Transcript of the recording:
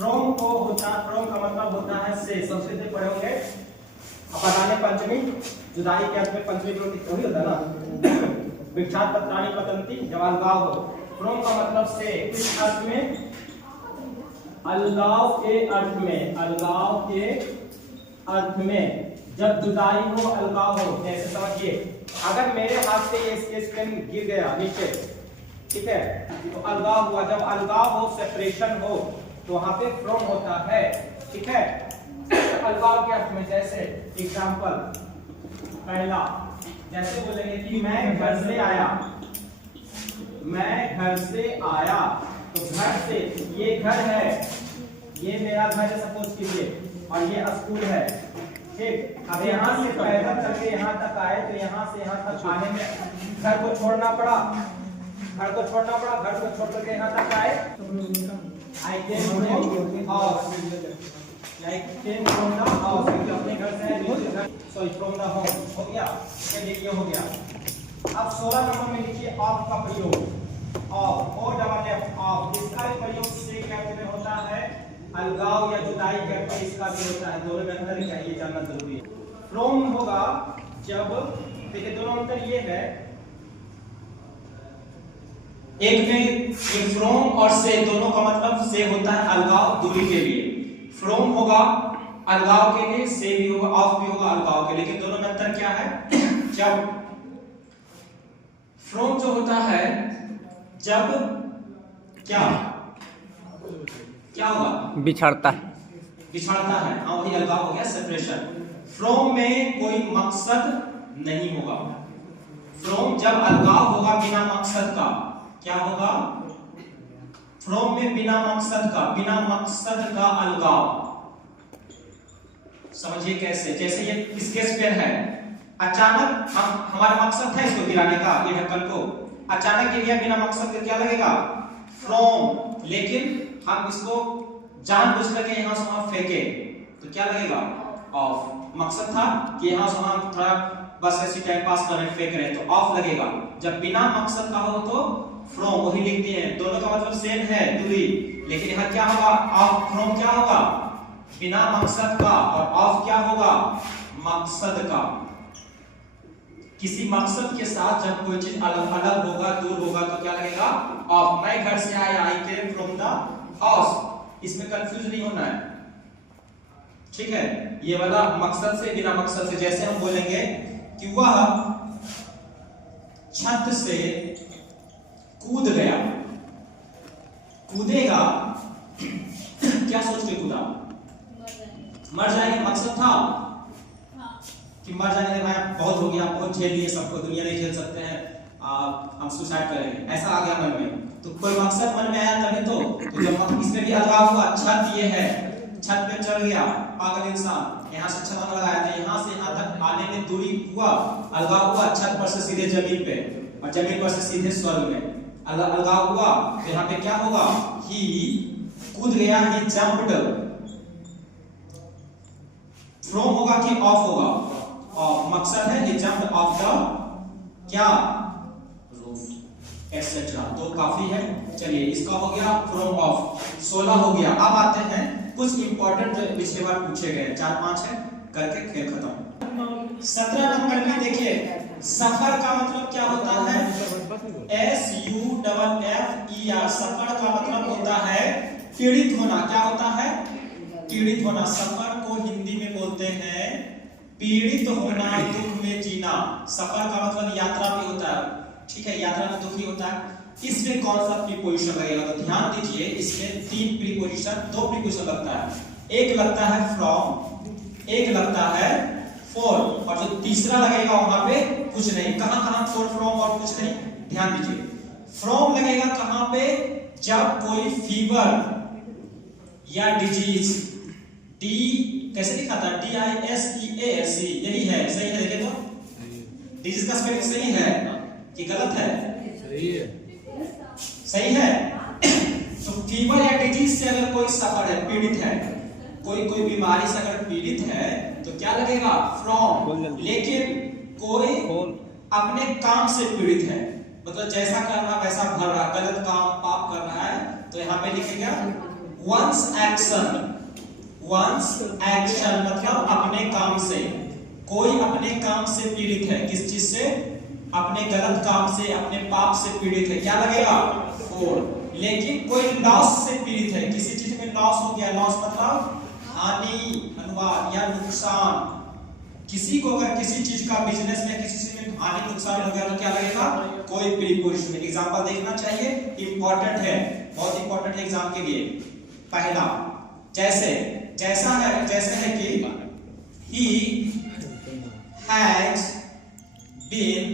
From को होता, from का मतलब होता है से। संस्कृत में पढ़े होंगे अपराने पंचमी, जुदाई के अर्थ में पंचमी प्रवृत्ति वही होता ना, विख्यात पत्राणी पतंती, जब अलगाव हो। फ्रॉम का मतलब से, किस अर्थ में? अलगाव के अर्थ में, अलगाव के अर्थ में। जब जुदाई हो, अलगाव हो, जैसे समझिए अगर मेरे हाथ से ये स्केच पेन गिर गया नीचे, ठीक है, तो अलगाव हुआ। जब अलगाव हो, सेपरेशन हो, तो वहां पे फ्रॉम होता है, ठीक है। तो अलगाव के अर्थ में, जैसे एग्जांपल पहला, जैसे बोलेंगे कि मैं घर से आया, मैं घर से आया, तो घर से, ये घर है, ये मेरा घर है सपोज कीजिए, और ये स्कूल है, ठीक। अब यहाँ से पैदल करके यहाँ तक आए, तो यहाँ से यहाँ तक आने में घर को छोड़ना पड़ा, घर को छोड़ना पड़ा, घर को छोड़ करके यहाँ तक आए। I came from house, like came from the house, क्योंकि अपने घर से है, सॉरी फ्रॉम द होम, हो गया। चलिए ये हो गया। अब 16 नंबर में लिखिए ऑफ का प्रयोग, off, O double F, off. इसका भी प्रयोग से क्या होता है? अलगाव या जुदाई के अर्थ में इसका भी होता है। दोनों में अंतर क्या है ये जानना जरूरी है। फ्रॉम होगा जब, देखिए दोनों अंतर ये है, एक में फ्रॉम और से, दोनों का मतलब से होता है अलगाव, दूरी के लिए। फ्रॉम होगा अलगाव के लिए, से भी होगा, ऑफ भी होगा अलगाव के लिए। लेकिन दोनों में अंतर क्या है? जब फ्रॉम जो होता है, जब क्या क्या होगा? बिछड़ता है, बिछड़ता है, हाँ वही अलगाव हो गया, सेपरेशन। फ्रॉम में कोई मकसद नहीं होगा। फ्रॉम जब अलगाव होगा बिना मकसद का, क्या होगा? फ्रॉम में बिना मकसद का, बिना मकसद का अलगाव। समझिए कैसे? जैसे ये स्केच पेन है, अचानक हमारा मकसद था इसको गिराने का, ये ढक्कन को, अचानक गिर गया बिना मकसद के, क्या लगेगा? फ्रॉम। लेकिन हम इसको जानबूझ करके यहाँ से वहां फेंके, तो क्या लगेगा? ऑफ। मकसद था कि यहाँ से वहां थोड़ा बस ऐसी टाइम पास कर रहे हैं, फेंक रहे हैं, तो ऑफ लगेगा। जब बिना मकसद का हो तो फ्रॉम, वही लिख दिए हैं। दोनों का मतलब सेम है, दूरी। लेकिन यहाँ क्या होगा? ऑफ। फ्रॉम क्या होगा? बिना मकसद का, और ऑफ क्या होगा? मकसद का। किसी मकसद के साथ जब कोई चीज अलग अलग होगा, दूर होगा, तो क्या लगेगा? ऑफ। मैं घर से आया, आई केम फ्रॉम द हाउस। इसमें कंफ्यूज नहीं होना है, ठीक है। ये वाला मकसद से, बिना मकसद से। जैसे हम बोलेंगे कि वह छत से कूद गया, कूदेगा क्या सोच के कूदा? मर जाएंगे, मकसद था कि मर जाएंगे, मैं बहुत हो गया, बहुत झेल लिए, सबको दुनिया नहीं झेल सकते हैं, हम सुसाइड करेंगे, ऐसा आ गया मन में। तो कोई मकसद मन में आया तभी तो जब इसमें भी अलगाव हुआ, छत ये है, छत पे चढ़ गया पागल इंसान, यहाँ से छलांग लगाया था, यहाँ से यहाँ तक आने में दूरी हुआ, अलगाव हुआ, छत पर से सीधे जमीन पे, और जमीन पर से सीधे स्वर्ग में अलगाव हुआ। तो यहाँ पे क्या होगा? ही कूद गया, ही जंप्ड। फ्रॉम होगा कि ऑफ होगा? ऑफ। मकसद है ही जंप्ड ऑफ द क्या? Roof etcetera. तो काफी है। चलिए इसका हो गया फ्रॉम ऑफ, 16 हो गया। अब आते हैं कुछ इंपॉर्टेंट जो पिछले बार पूछे गए, 4-5 है, करके खेल खत्म। 17 नंबर में देखिए, सफर का मतलब क्या होता है? SUFFER। सफर का मतलब होता है पीड़ित होना। क्या होता है? पीड़ित होना। सफर को हिंदी में बोलते हैं पीड़ित होना, दुख में जीना। सफर का मतलब यात्रा भी होता है, ठीक है, यात्रा में दुखी होता है। इसमें कौन सा प्रीपोजिशन लगेगा? तो ध्यान दीजिए, इसमें 3 प्रीपोजिशन, 2 प्रीपोजिशन लगता है। एक लगता है फ्रॉम, एक लगता है फॉर, और जो तीसरा लगेगा वहां पे कुछ नहीं। कहां फॉर, फ्रॉम और कुछ नहीं। ध्यान दीजिए, फ्रॉम लगेगा कहां पे? जब कोई फीवर या डिजीज, डी कैसे लिखा था? DISEASE, यही है, सही है। देखे तो डिजीज का स्पेलिंग सही है कि गलत है? सही है, सही है। तो फीवर या डिजीज से अगर कोई सफर है, पीड़ित है, कोई बीमारी से अगर पीड़ित है, तो क्या लगेगा? फ्रॉम। लेकिन कोई अपने काम से पीड़ित है, मतलब जैसा कर रहा वैसा भर रहा, गलत काम पाप कर रहा है, तो यहाँ पे लिखेगा वंस एक्शन मतलब अपने काम से, कोई अपने काम से पीड़ित है, किस चीज से? अपने गलत काम से, अपने पाप से पीड़ित है, क्या लगेगा? फोर। लेकिन कोई लॉस से पीड़ित है, किसी चीज में लॉस हो गया, लॉस मतलब हानि, अनुवाद या नुकसान। किसी को अगर किसी चीज का बिजनेस में किसी चीज में हानि नुकसान हो गया तो क्या लगेगा? कोई प्रीपोजिशन। एग्जांपल देखना चाहिए, इंपॉर्टेंट है, बहुत इंपॉर्टेंट है एग्जाम के लिए। पहला जैसा है कि he has been